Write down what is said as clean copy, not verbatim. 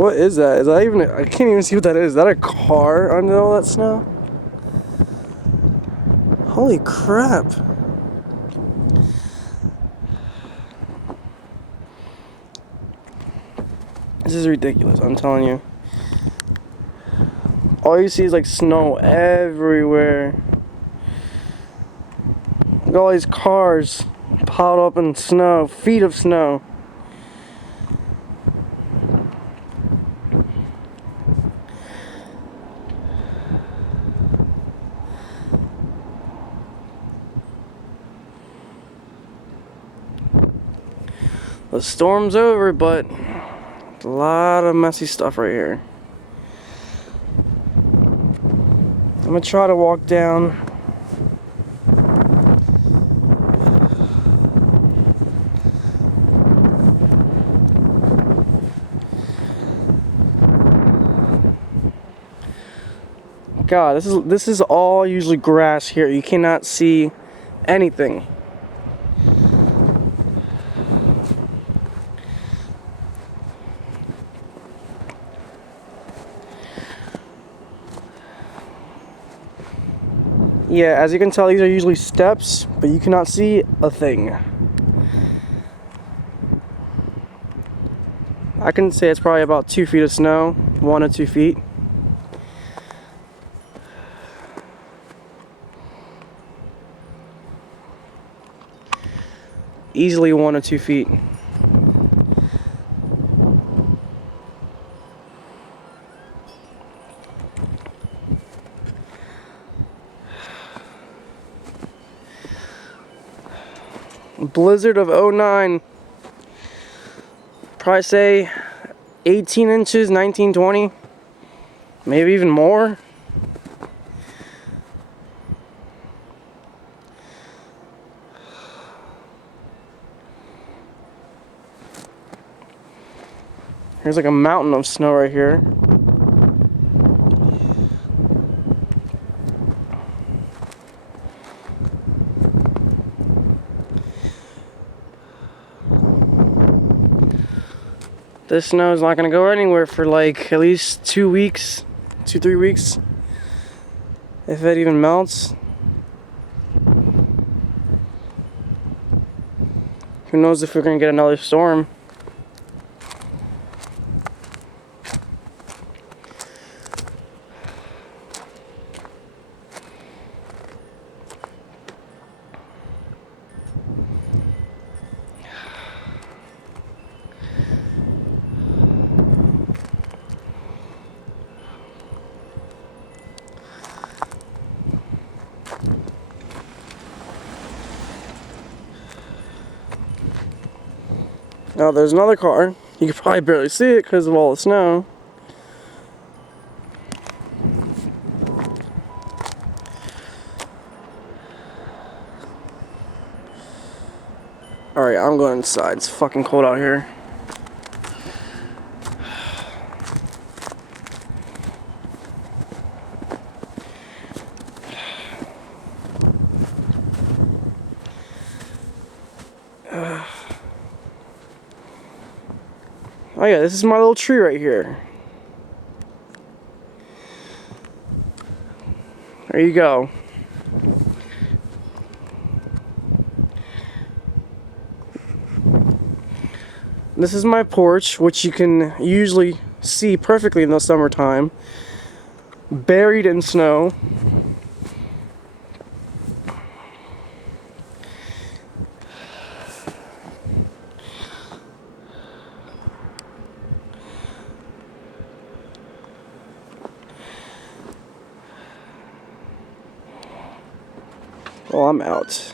What is that? Is that even? I can't even see what that is. Is that a car under all that snow? Holy crap. This is ridiculous, I'm telling you. All you see is like snow everywhere. Look at all these cars piled up in snow, feet of snow. The storm's over, but a lot of messy stuff right here. I'm gonna try to walk down. God, this is all usually grass here. You cannot see anything. Yeah, as you can tell, these are usually steps, but you cannot see a thing. I can say it's probably about 2 feet of snow, 1 or 2 feet. Easily 1 or 2 feet. Blizzard of 09. Probably say 18 inches, 19, 20. Maybe even more. Here's like a mountain of snow right here. This snow is not going to go anywhere for like at least 2 weeks, 2-3 weeks, if it even melts. Who knows if we're going to get another storm. Now there's another car. You can probably barely see it because of all the snow. Alright, I'm going inside. It's fucking cold out here. Oh yeah, this is my little tree right here. There you go. This is my porch, which you can usually see perfectly in the summertime. Buried in snow. Well, I'm out.